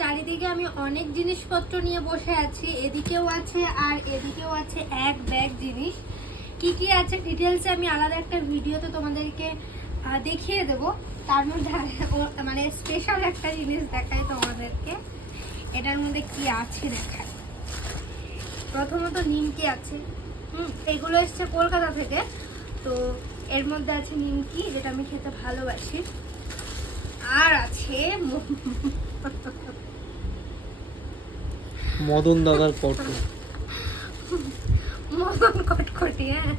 চারিদিকে আমি অনেক জিনিসপত্র নিয়ে বসে আছি, এদিকেও আছে আর এদিকেও আছে এক ব্যাগ জিনিস। কি কি আছে ডিটেলসে আমি আলাদা একটা ভিডিওতে তোমাদেরকে দেখিয়ে দেব। তার মধ্যে মানে স্পেশাল একটা জিনিস দেখাই তোমাদেরকে, এটার মধ্যে কি আছে দেখাই। প্রথমত নিমকি আছে, এগুলো এসছে কলকাতা থেকে, তো এর মধ্যে আছে নিমকি যেটা আমি খেতে ভালোবাসি। আর আছে মদন দাদার কটক, মদন কটকটি। হ্যাঁ,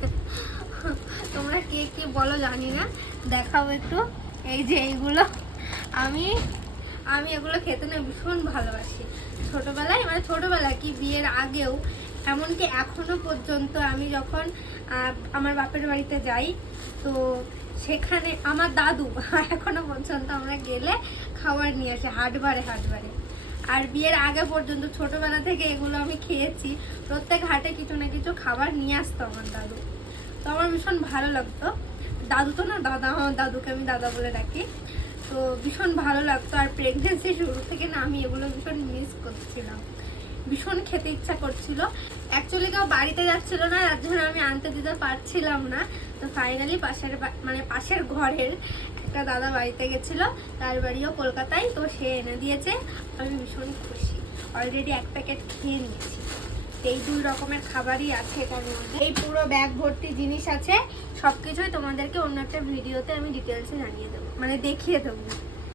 তোমরা কে কে বলো জানি না, দেখাও একটু। এই যে এইগুলো আমি আমি এগুলো খেতে না ভীষণ ভালোবাসি। ছোটবেলায় মানে ছোটবেলায় কি বিয়ের আগেও, এমনকি এখনো পর্যন্ত আমি যখন আমার বাপের বাড়িতে যাই, তো সেখানে আমার দাদু এখনো পর্যন্ত আমরা গেলে খাবার নিয়ে আসে হাটবারে। আর বিয়ের আগে পর্যন্ত ছোটবেলা থেকে এগুলো আমি খেয়েছি। প্রত্যেক হাটে কিছু না কিছু খাবার নিয়ে আসতো আমার দাদু, তো আমার ভীষণ ভালো লাগতো। দাদু তো না, দাদা, আমার দাদুকে আমি দাদা বলে ডাকি। তো ভীষণ ভালো লাগতো। আর প্রেগনেন্সি শুরু থেকে না আমি এগুলো ভীষণ মিস করছিলাম, ভীষণ খেতে ইচ্ছা করছিল। অ্যাকচুয়ালি কেউ বাড়িতে যাচ্ছিল না, তার জন্য আমি আনতে দিতে পারছিলাম না। তো ফাইনালি পাশের ঘরের একটা দাদা বাড়িতে গেছিল, তার বাড়িও কলকাতায়, তো সে এনে দিয়েছে। আমি ভীষণ খুশি, অলরেডি এক প্যাকেট খেয়ে নিয়েছি। এই 2 রকমের খাবারই আছে এটার মধ্যে। এই পুরো ব্যাগ ভর্তি জিনিস আছে, সবকিছুই তোমাদেরকে অন্য একটা ভিডিওতে আমি ডিটেলসে জানিয়ে দেবো, মানে দেখিয়ে দেবো।